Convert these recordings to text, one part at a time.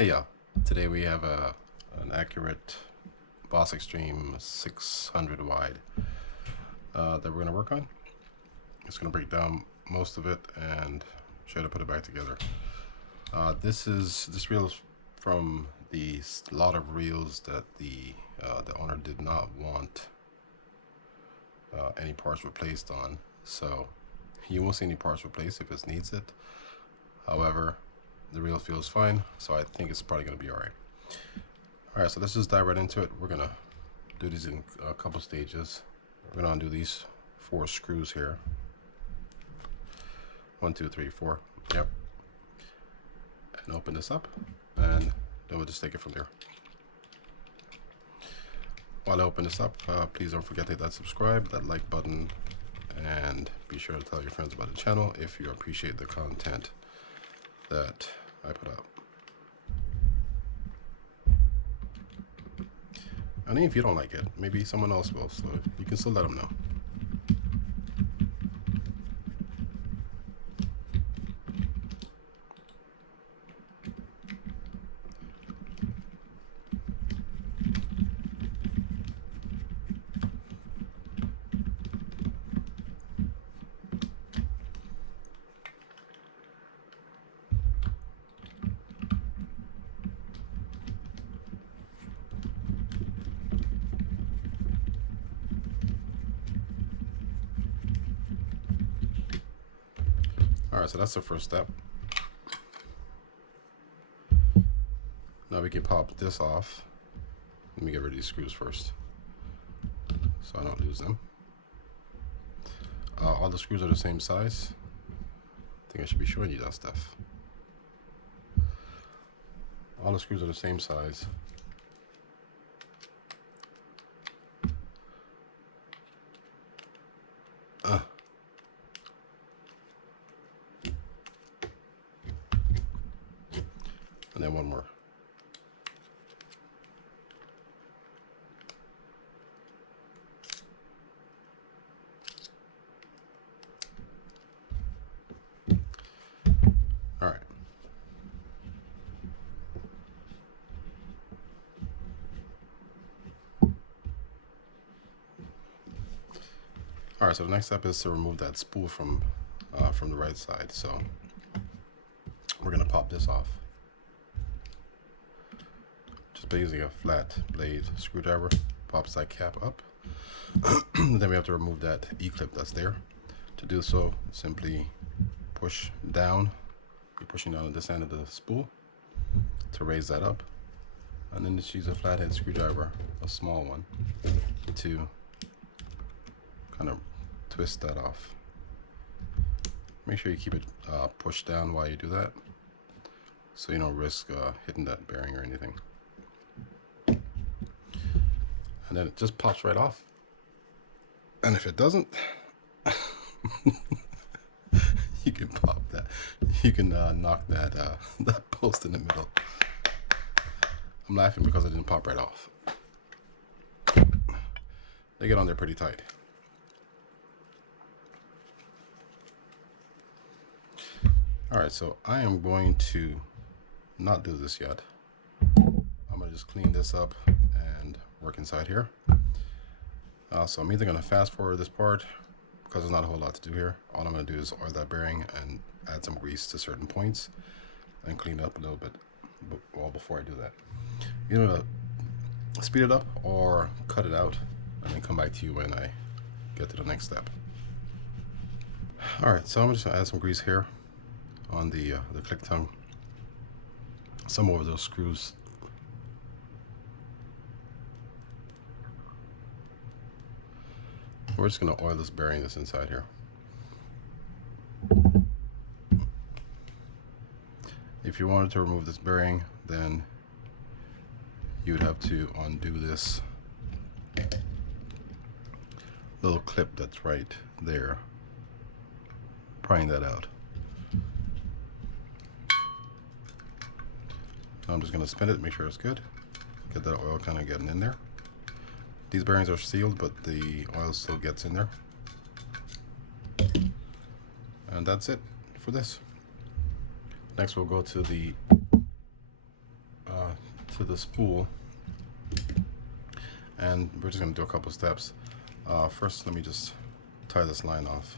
Hey y'all, today we have an accurate Boss Xtreme 600 wide that we're going to work on. It's going to break down most of it and try to put it back together. This reel is from the lot of reels that the owner did not want any parts replaced on, so you won't see any parts replaced if it needs it. However, the reel feels fine, so I think it's probably going to be alright. Alright, so let's just dive right into it. We're going to do these in a couple stages. We're going to undo these 4 screws here. 1, 2, 3, 4. Yep. And open this up, and then we'll just take it from there. While I open this up, please don't forget to hit that subscribe, that like button, and be sure to tell your friends about the channel if you appreciate the content that I put out. And if you don't like it, maybe someone else will, so you can still let them know. Alright, so that's the first step. Now we can pop this off. Let me get rid of these screws first, so I don't lose them. All the screws are the same size. I think I should be showing you that stuff. All the screws are the same size. And then one more. All right. All right, so the next step is to remove that spool from the right side. So we're gonna pop this off. Just by using a flat blade screwdriver, pops that cap up. Then we have to remove that E-clip that's there. To do so, simply push down. You're pushing down on this end of the spool to raise that up, and then just use a flathead screwdriver, a small one, to kind of twist that off. Make sure you keep it pushed down while you do that, so you don't risk hitting that bearing or anything. And then it just pops right off. And if it doesn't, you can pop that. You can knock that that post in the middle. I'm laughing because it didn't pop right off. They get on there pretty tight. Alright, so I am going to not do this yet. I'm going to just clean this up and work inside here. So I'm either going to fast forward this part because there's not a whole lot to do here. All I'm going to do is oil that bearing and add some grease to certain points and clean it up a little bit before I do that. You're going to speed it up or cut it out and then come back to you when I get to the next step. Alright, so I'm just going to add some grease here on the click tongue, some over those screws. We're just going to oil this bearing that's inside here. If you wanted to remove this bearing, then you would have to undo this little clip that's right there, prying that out. Now I'm just going to spin it, make sure it's good. Get that oil kind of getting in there. These bearings are sealed, but the oil still gets in there. And that's it for this. Next we'll go to the to the spool, and we're just going to do a couple steps. First, let me just tie this line off.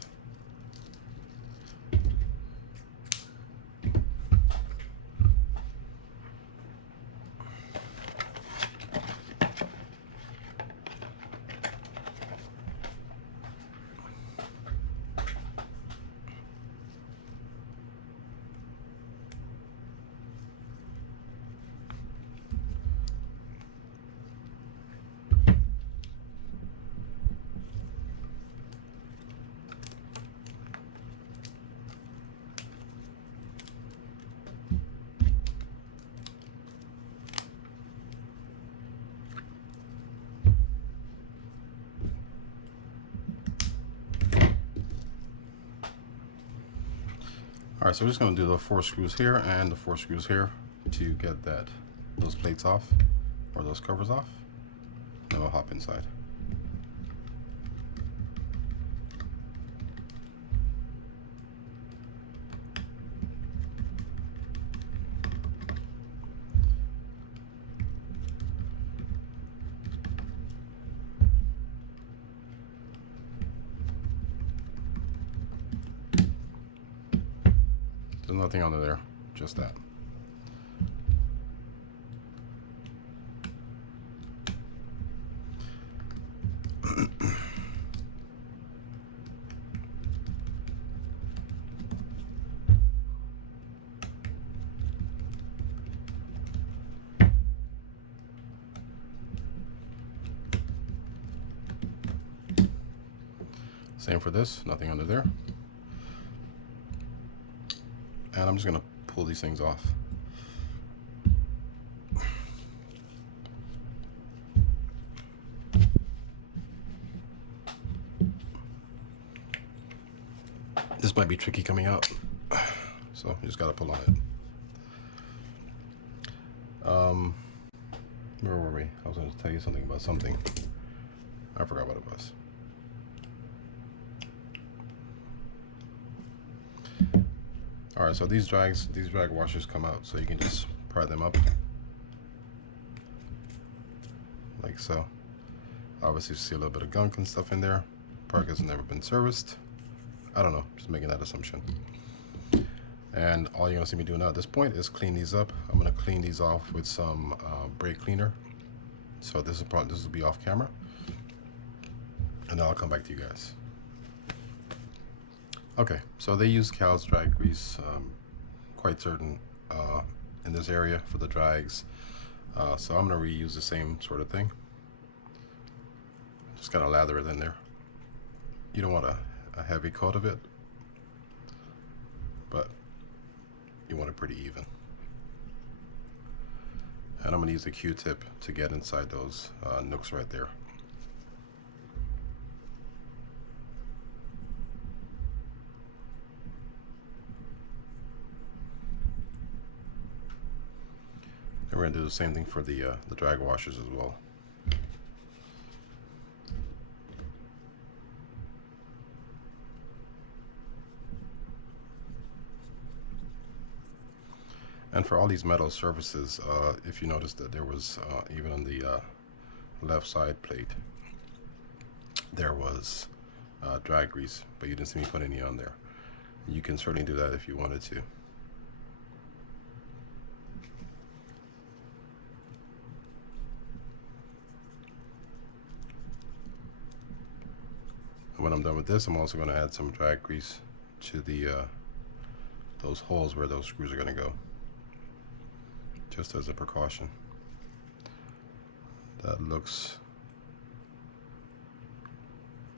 Alright, so we're just going to do the 4 screws here and the 4 screws here to get those plates off, or those covers off. Then we'll hop inside. There's nothing under there, just that. Same for this, nothing under there. And I'm just going to pull these things off. This might be tricky coming out, so you just got to pull on it. Where were we? I was going to tell you something about something. I forgot what it was. Alright, so these drag washers come out, so you can just pry them up like so. Obviously you see a little bit of gunk and stuff in there. Probably has never been serviced. I don't know, just making that assumption. And all you're gonna see me do now at this point is clean these up. I'm gonna clean these off with some brake cleaner. So this will be off camera, and then I'll come back to you guys. Okay, so they use cow's drag grease, quite certain, in this area for the drags. So I'm going to reuse the same sort of thing. Just kind of lather it in there. You don't want a heavy coat of it, but you want it pretty even. And I'm going to use a Q-tip to get inside those nooks right there. And we're going to do the same thing for the drag washers as well. And for all these metal surfaces, if you notice that there was, even on the left side plate, there was drag grease, but you didn't see me put any on there. You can certainly do that if you wanted to. When I'm done with this, I'm also going to add some drag grease to the those holes where those screws are going to go, just as a precaution. That looks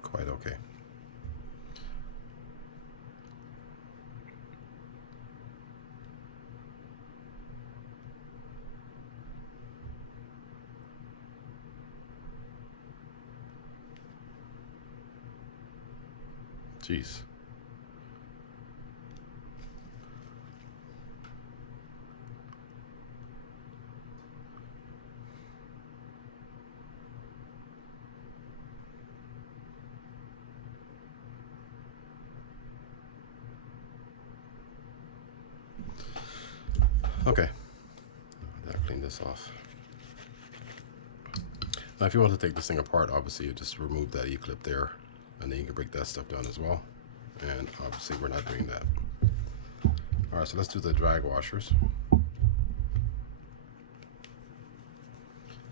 quite okay. Jeez. Okay, I'll clean this off. Now if you want to take this thing apart, obviously you just remove that E-clip there, and then you can break that stuff down as well. And obviously we're not doing that. Alright, so let's do the drag washers.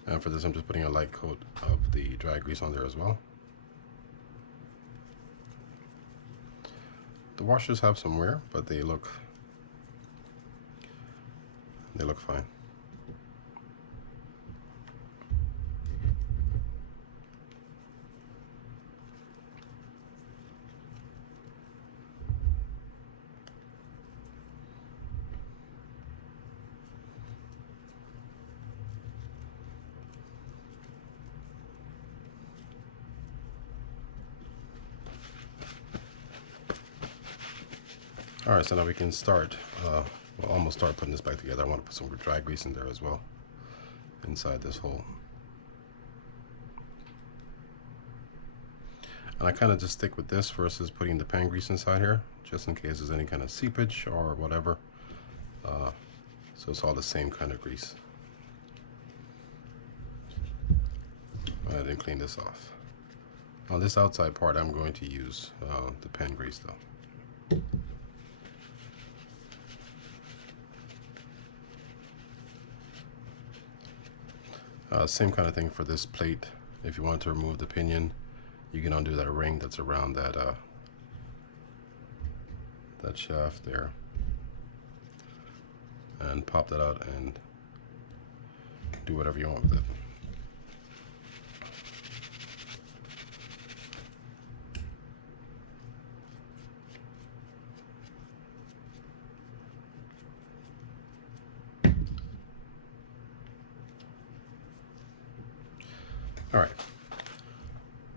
And for this I'm just putting a light coat of the drag grease on there as well. The washers have some wear, but they look fine. Alright, so now we can start, we'll almost start putting this back together. I want to put some drag grease in there as well, inside this hole. And I kind of just stick with this versus putting the pan grease inside here, just in case there's any kind of seepage or whatever. So it's all the same kind of grease. I didn't clean this off. On this outside part, I'm going to use the pan grease though. Same kind of thing for this plate. If you want to remove the pinion, you can undo that ring that's around that that shaft there, and pop that out and do whatever you want with it. All right,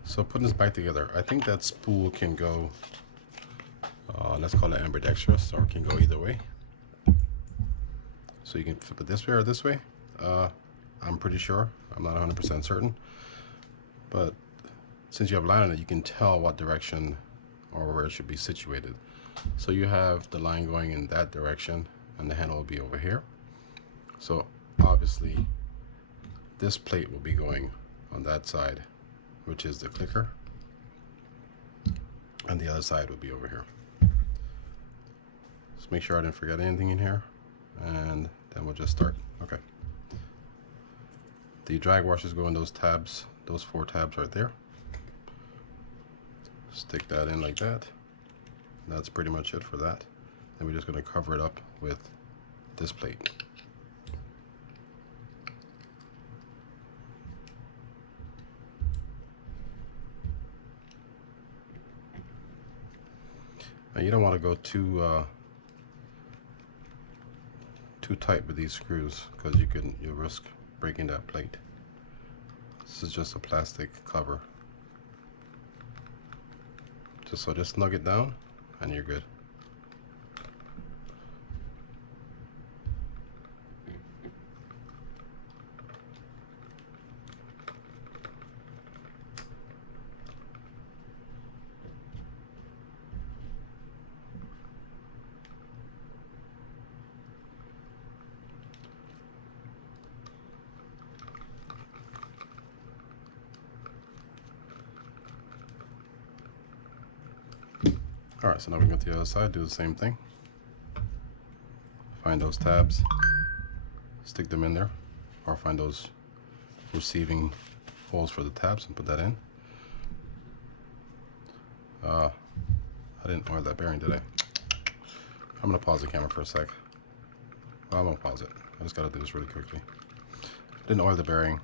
so putting this back together, I think that spool can go, let's call it ambidextrous, or it can go either way. So you can flip it this way or this way. I'm pretty sure, I'm not 100% certain, but since you have line on it, you can tell what direction or where it should be situated. So you have the line going in that direction, and the handle will be over here. So obviously this plate will be going on that side, which is the clicker, and the other side will be over here. Just make sure I didn't forget anything in here, and then we'll just start. Okay. The drag washers go in those tabs, those 4 tabs right there. Stick that in like that. That's pretty much it for that. Then we're just going to cover it up with this plate. Now you don't want to go too tight with these screws, because you'll risk breaking that plate. This is just a plastic cover. Just snug it down and you're good. Alright, so now we can go to the other side, do the same thing. Find those tabs, stick them in there, or find those receiving holes for the tabs and put that in. I didn't oil that bearing, did I? I'm gonna pause the camera for a sec. Well, I won't pause it. I just gotta do this really quickly. I didn't oil the bearing.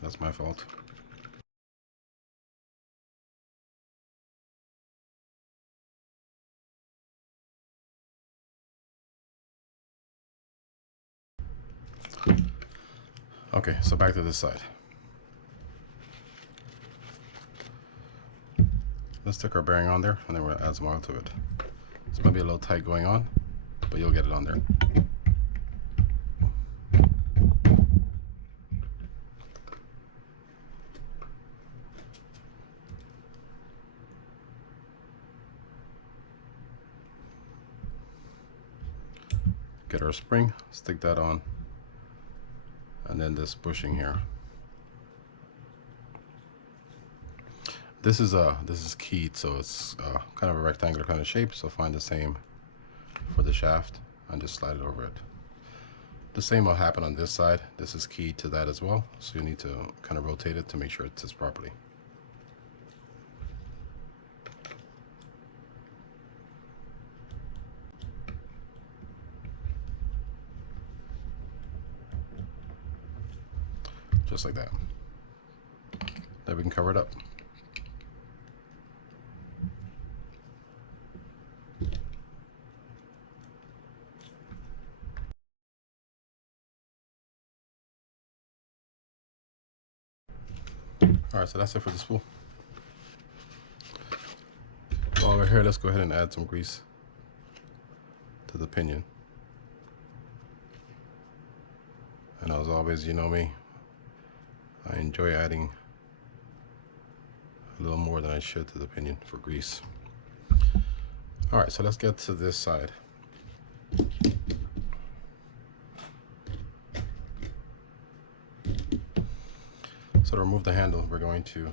That's my fault. Okay, so back to this side. Let's stick our bearing on there, and then we're gonna add some oil to it. It's gonna be a little tight going on, but you'll get it on there. Get our spring, stick that on, and then this bushing here. This is keyed, so it's kind of a rectangular kind of shape. So find the same for the shaft and just slide it over it. The same will happen on this side. This is keyed to that as well, so you need to kind of rotate it to make sure it sits properly. Just like that. Then we can cover it up. All right, so that's it for the spool. While we're here, let's go ahead and add some grease to the pinion. And as always, you know me, I enjoy adding a little more than I should to the pinion for grease. All right, so let's get to this side. So to remove the handle, we're going to,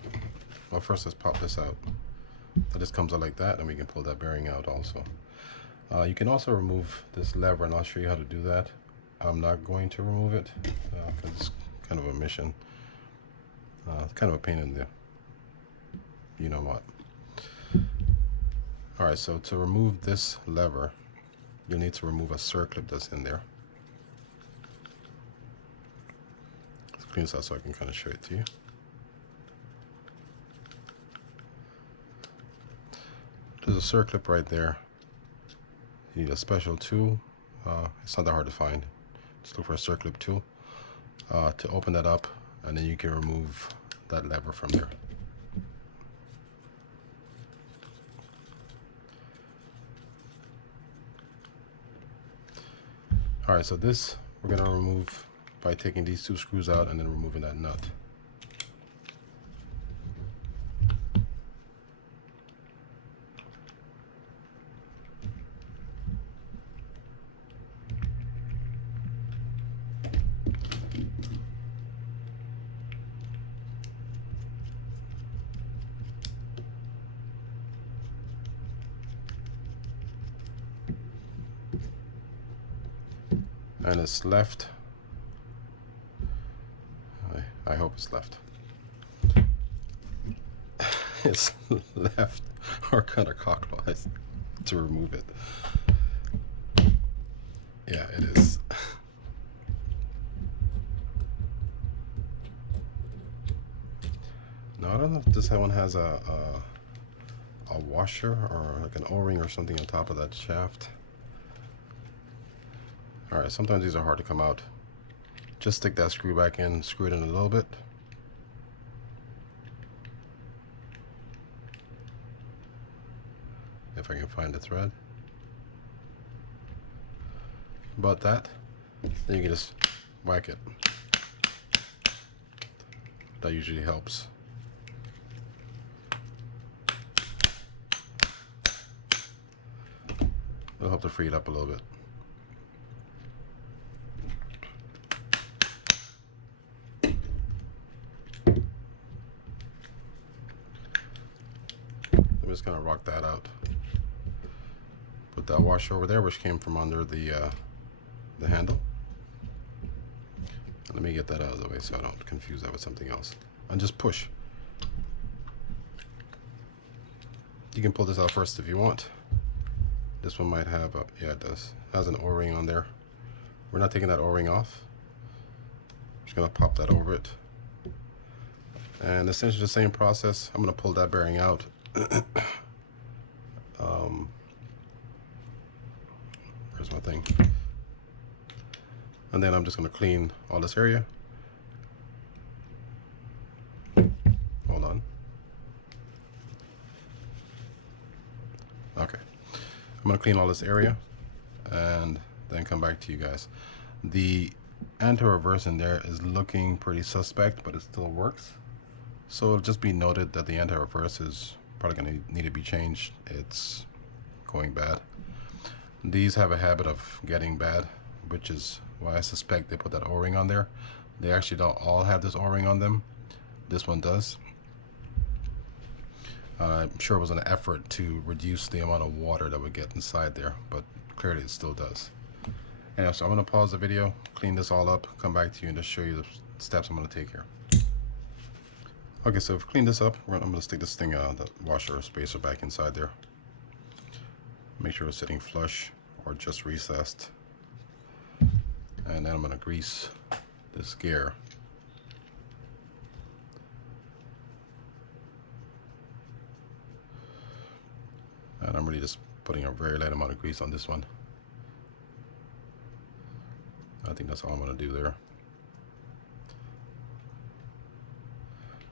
well, first let's pop this out. So this comes out like that, and we can pull that bearing out also. You can also remove this lever, and I'll show you how to do that. I'm not going to remove it because it's kind of a mission. It's kind of a pain in the, you know what. All right, so to remove this lever, you'll need to remove a circlip that's in there. Let's clean this out so I can kind of show it to you. There's a circlip right there. You need a special tool. It's not that hard to find. Just look for a circlip tool to open that up, and then you can remove that lever from there. All right, so this we're gonna remove by taking these two screws out and then removing that nut. And it's left. I hope it's left. It's left or kind of clockwise to remove it. Yeah, it is. Now I don't know if this one has a washer or like an O-ring or something on top of that shaft. All right, sometimes these are hard to come out. Just stick that screw back in, screw it in a little bit. If I can find the thread. About that. Then you can just whack it. That usually helps. It'll help to free it up a little bit. I'm just gonna rock that out. Put that washer over there, which came from under the handle. Let me get that out of the way so I don't confuse that with something else. And just push. You can pull this out first if you want. This one might have a, yeah, it does. It has an O-ring on there. We're not taking that O-ring off. I'm just gonna pop that over it. And essentially the same process. I'm gonna pull that bearing out. Where's my thing? And then I'm just gonna clean all this area. Hold on. Okay. I'm gonna clean all this area and then come back to you guys. The anti-reverse in there is looking pretty suspect, but it still works. So it'll just be noted that the anti-reverse is probably gonna need to be changed. It's going bad. These have a habit of getting bad, which is why I suspect they put that O-ring on there. They actually don't all have this O-ring on them. This one does. I'm sure it was an effort to reduce the amount of water that would get inside there, but clearly it still does. Anyway, so I'm going to pause the video, clean this all up, come back to you and just show you the steps I'm going to take here. Okay, so I've cleaned this up. I'm going to stick this thing, the washer or spacer back inside there. Make sure it's sitting flush or just recessed. And then I'm going to grease this gear. And I'm really just putting a very light amount of grease on this one. I think that's all I'm going to do there.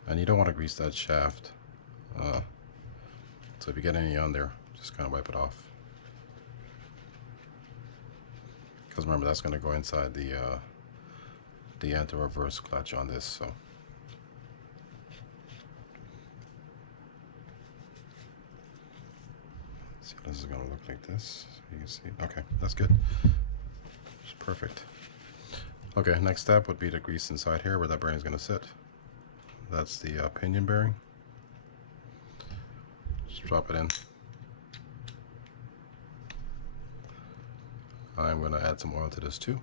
And you don't want to grease that shaft. So if you get any on there, just kind of wipe it off. Because remember, that's going to go inside the anti-reverse clutch on this. So see, this is going to look like this. So you can see. Okay, that's good. It's perfect. Okay, next step would be to grease inside here where that bearing is going to sit. That's the pinion bearing. Just drop it in. I'm going to add some oil to this too.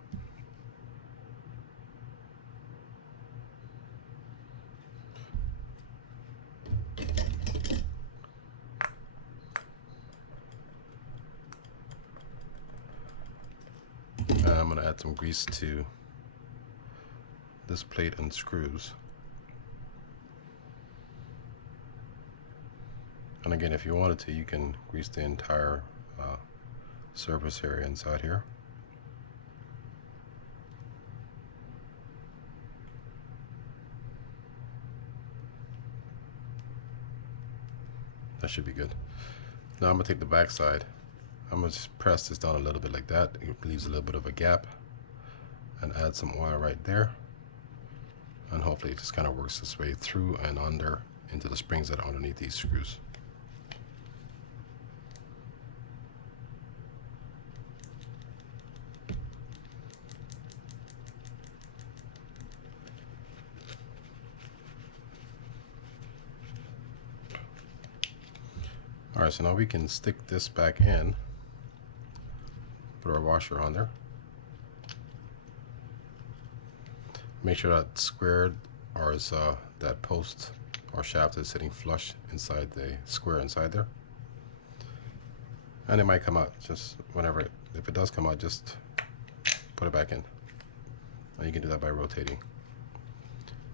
And I'm going to add some grease to this plate and screws. And again, if you wanted to, you can grease the entire surface area inside here. That should be good. Now I'm going to take the back side. I'm going to just press this down a little bit like that. It leaves a little bit of a gap. And add some oil right there. And hopefully it just kind of works its way through and under into the springs that are underneath these screws. Alright, so now we can stick this back in, put our washer on there. Make sure that squared or is that post or shaft is sitting flush inside the square inside there. And it might come out just whenever, if it does come out, just put it back in. And you can do that by rotating.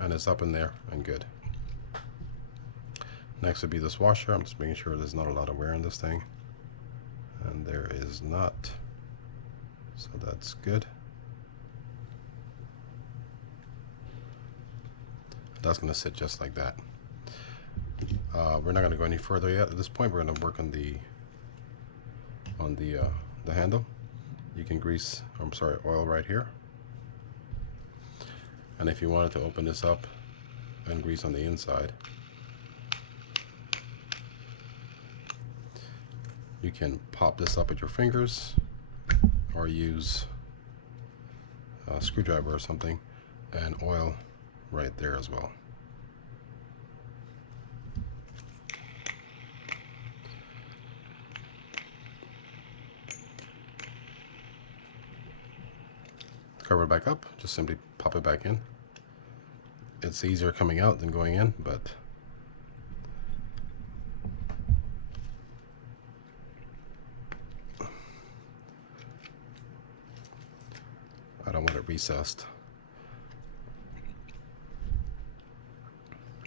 And it's up in there and good. Next would be this washer. I'm just making sure there's not a lot of wear in this thing. And there is not. So that's good. That's going to sit just like that. We're not going to go any further yet. At this point, we're going to work on the handle. You can grease, oil right here. And if you wanted to open this up and grease on the inside, you can pop this up with your fingers or use a screwdriver or something and oil right there as well. Cover it back up, just simply pop it back in. It's easier coming out than going in, but I don't want it recessed.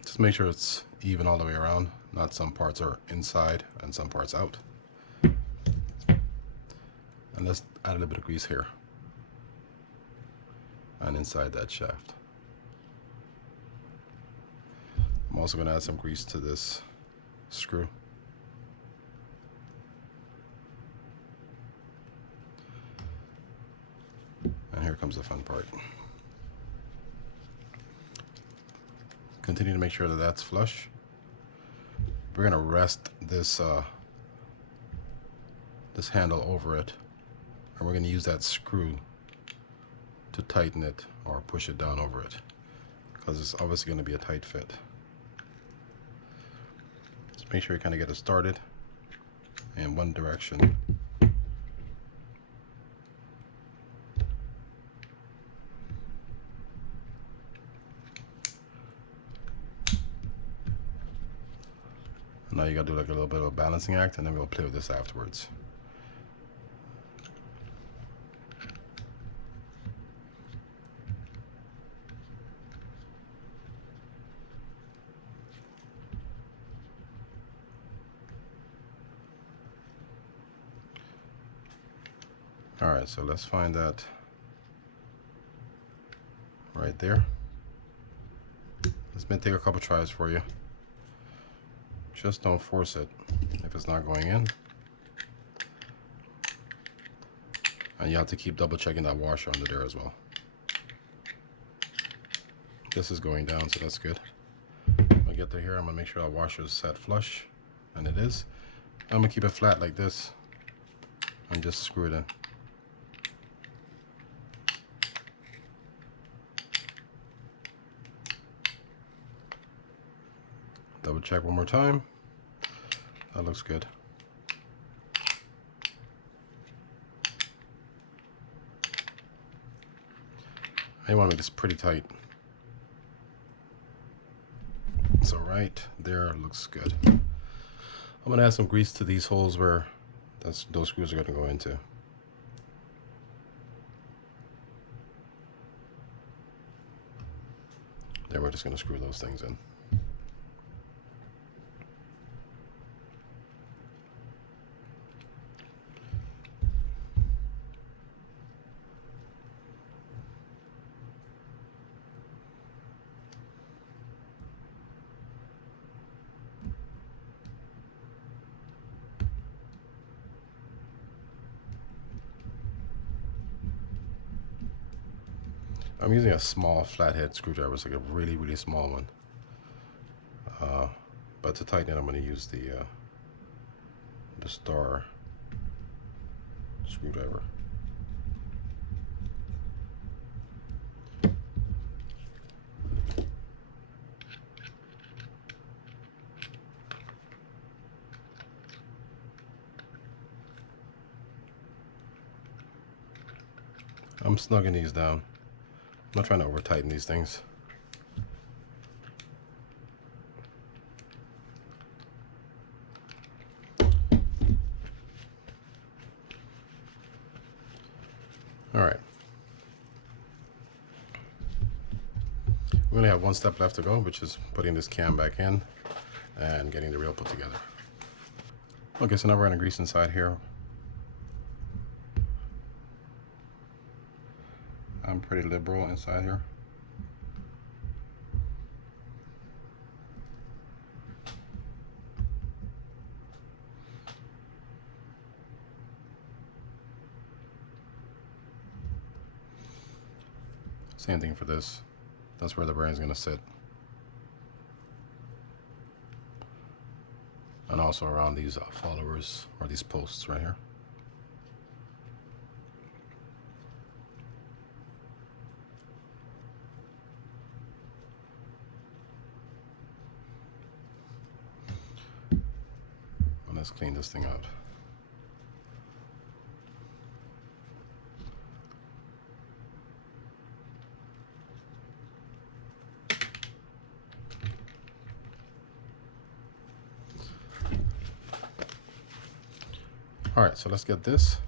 Just make sure it's even all the way around, not some parts are inside and some parts out. And let's add a little bit of grease here and inside that shaft. I'm also going to add some grease to this screw. And here comes the fun part. Continue to make sure that that's flush. We're going to rest this this handle over it, and we're going to use that screw to tighten it or push it down over it, because it's obviously going to be a tight fit. Just make sure you kind of get it started in one direction. Now you gotta do like a little bit of a balancing act, and then we'll play with this afterwards. All right, so let's find that right there. This may take a couple tries for you. Just don't force it if it's not going in. And you have to keep double checking that washer under there as well. This is going down, so that's good. When I get to here, I'm gonna make sure that washer is set flush, and it is. I'm gonna keep it flat like this and just screw it in. Double check one more time. That looks good. I want to make this pretty tight. So right there looks good. I'm gonna add some grease to these holes where those screws are gonna go into. Then we're just gonna screw those things in. I'm using a small flathead screwdriver. It's like a really, really small one. But to tighten it, I'm going to use the star screwdriver. I'm snugging these down. I'm not trying to over tighten these things. All right. We only have one step left to go, which is putting this cam back in and getting the reel put together. Okay, so now we're going to grease inside here. I'm pretty liberal inside here. Same thing for this. That's where the bearing is going to sit. And also around these followers, or these posts right here. And let's clean this thing out. All right, so let's get that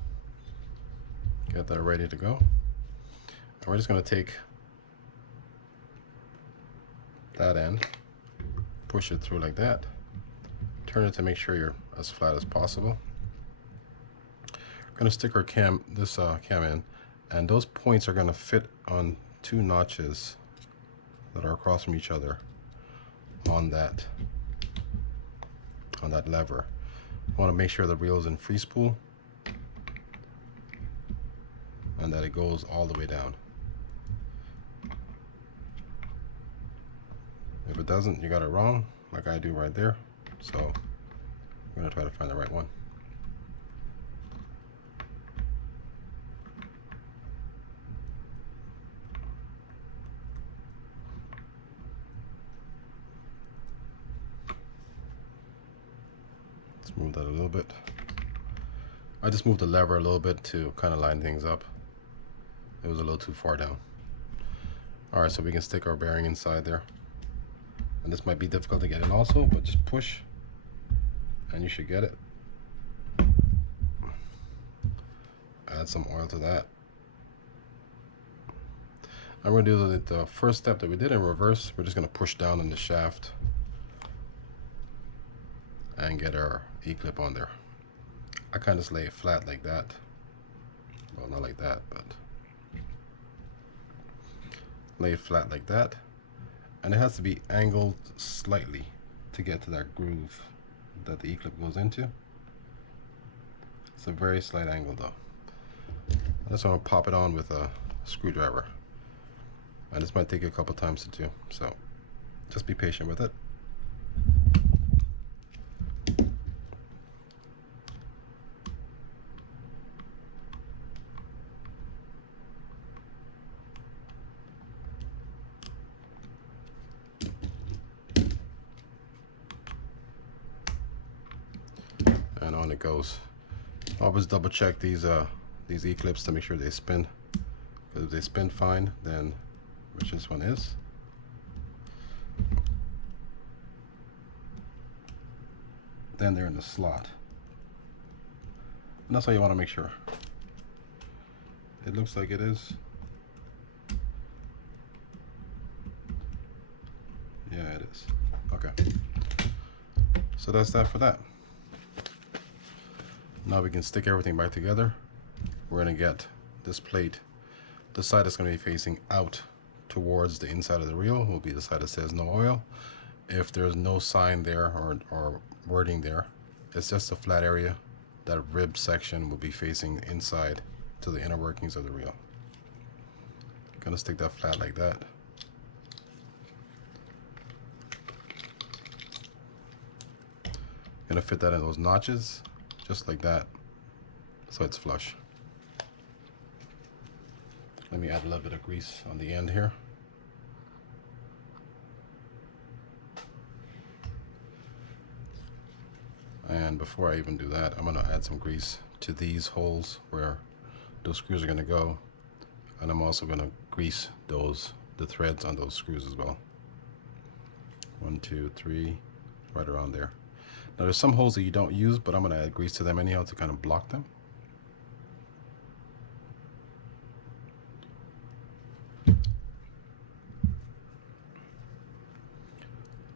ready to go. And we're just going to take that end, push it through like that, turn it to make sure you're as flat as possible. We're going to stick our cam in, and those points are going to fit on two notches that are across from each other on that lever. I want to make sure the reel is in free spool and that it goes all the way down. If it doesn't, you got it wrong, like I do right there. So I'm going to try to find the right one. Let's move that a little bit. I just moved the lever a little bit to kind of line things up. It was a little too far down. Alright, so we can stick our bearing inside there. And this might be difficult to get in also, but just push and you should get it. Add some oil to that. I'm going to do the first step that we did in reverse. We're just going to push down on the shaft and get our E-clip on there. I kind of just lay it flat like that. Well, not like that, but lay it flat like that. And it has to be angled slightly to get to that groove that the E-clip goes into. It's a very slight angle though. I just want to pop it on with a screwdriver. And this might take you a couple times to do, so just be patient with it. And on it goes. Always double check these E-clips to make sure they spin. Because if they spin fine, then which this one is, then they're in the slot. And that's how you want to make sure. It looks like it is. Yeah, it is. Okay. So that's that for that. Now we can stick everything back together. We're going to get this plate. The side that's going to be facing out towards the inside of the reel will be the side that says no oil. If there's no sign there or wording there, it's just a flat area. That rib section will be facing inside to the inner workings of the reel. Gonna stick that flat like that. Gonna fit that in those notches just like that, so it's flush. Let me add a little bit of grease on the end here. And before I even do that, I'm going to add some grease to these holes where those screws are going to go. And I'm also going to grease the threads on those screws as well. 1, 2, 3, right around there. Now there's some holes that you don't use, but I'm going to add grease to them anyhow to kind of block them.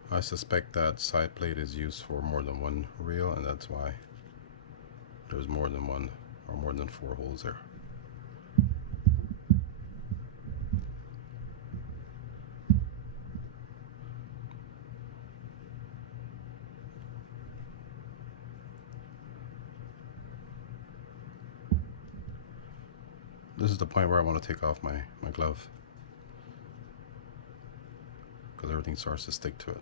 I suspect that side plate is used for more than one reel, and that's why there's more than one or more than 4 holes there. This is the point where I want to take off my glove, because everything starts to stick to it.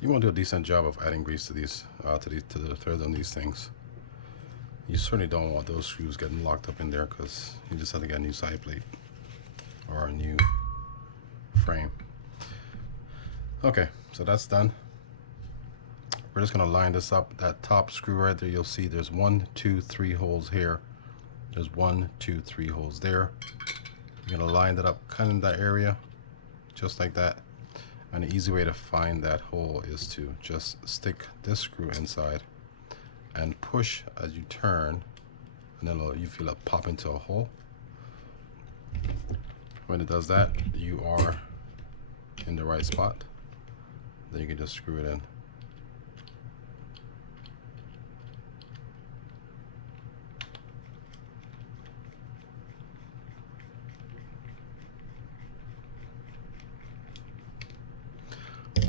You want to do a decent job of adding grease to these, to the threads on these things. You certainly don't want those screws getting locked up in there, because you just have to get a new side plate or a new frame. Okay, so that's done. We're just going to line this up. That top screw right there, you'll see there's 1, 2, 3 holes here. There's 1, 2, 3 holes there. You're going to line that up kind of in that area, just like that. And the easy way to find that hole is to just stick this screw inside and push as you turn, and then you feel it pop into a hole. When it does that, you are in the right spot. Then you can just screw it in.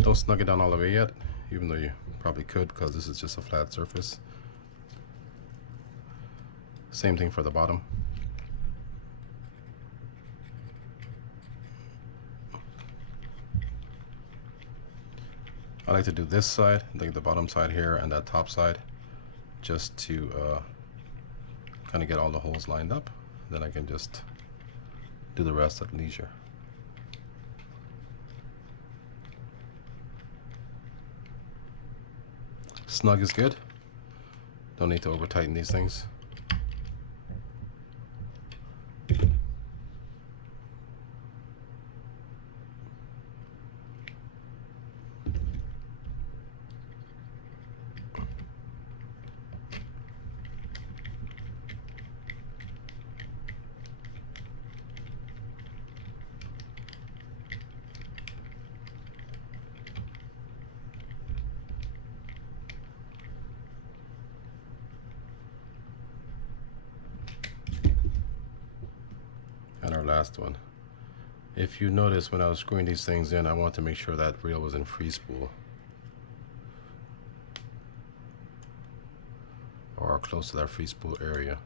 Don't snug it down all the way yet, even though you probably could, because this is just a flat surface. Same thing for the bottom. I like to do this side, like the bottom side here and that top side, just to kind of get all the holes lined up. then I can just do the rest at leisure. Snug is good. Don't need to over tighten these things. And our last one. If you notice, when I was screwing these things in, I want to make sure that reel was in free spool or close to that free spool area.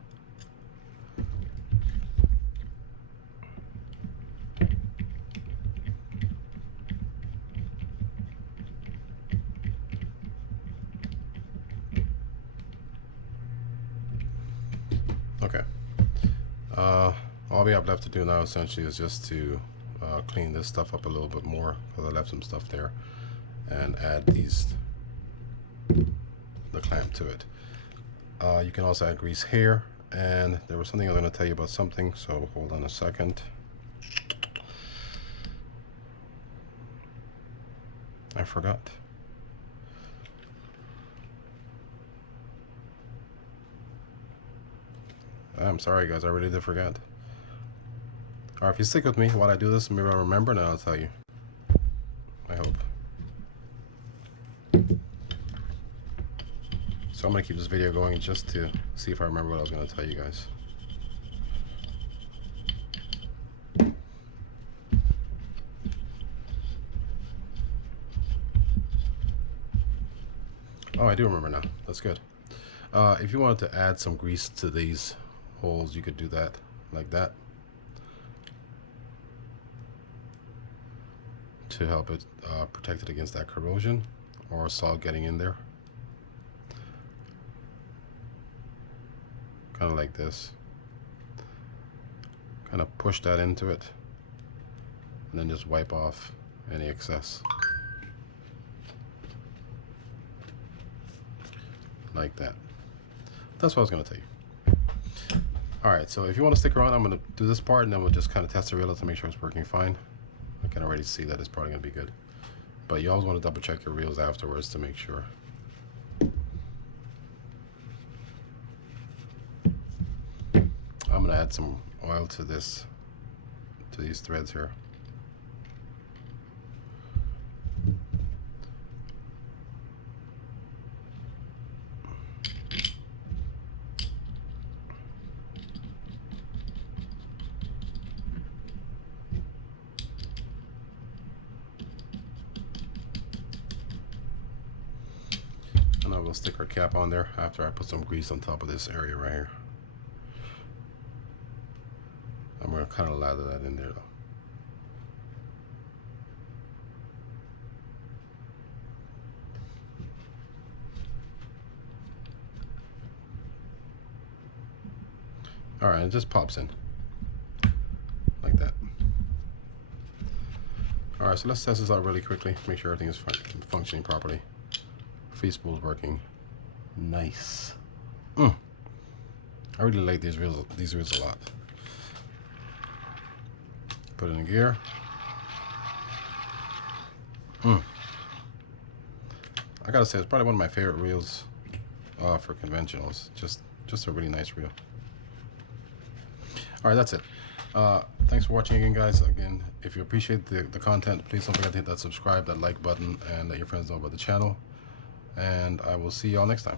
Okay. All we have left to do now essentially is just to clean this stuff up a little bit more, because I left some stuff there, and add the clamp to it. You can also add grease here, and there was something I was going to tell you about something, so hold on a second. I forgot. I'm sorry guys, I really did forget. Alright, if you stick with me while I do this, maybe I'll remember and I'll tell you. I hope. So I'm going to keep this video going just to see if I remember what I was going to tell you guys. Oh, I do remember now. That's good. If you wanted to add some grease to these holes, you could do that like that to help it protect it against that corrosion or salt getting in there. Kind of like this. Kind of push that into it and then just wipe off any excess. Like that. That's what I was going to tell you. Alright, so if you want to stick around, I'm going to do this part and then we'll just kind of test the reel to make sure it's working fine. I can already see that it's probably going to be good. But you always want to double check your reels afterwards to make sure. I'm going to add some oil to these threads here. And I will stick our cap on there after I put some grease on top of this area right here. I'm going to kind of lather that in there though. Alright, it just pops in like that. Alright, so let's test this out really quickly, make sure everything is functioning properly. Free spool is working nice. I really like these reels a lot. Put it in gear. I gotta say, it's probably one of my favorite reels for conventionals. Just a really nice reel. Alright, that's it. Thanks for watching again, guys. Again, if you appreciate the content, please don't forget to hit that subscribe, that like button, and let your friends know about the channel. And I will see y'all next time.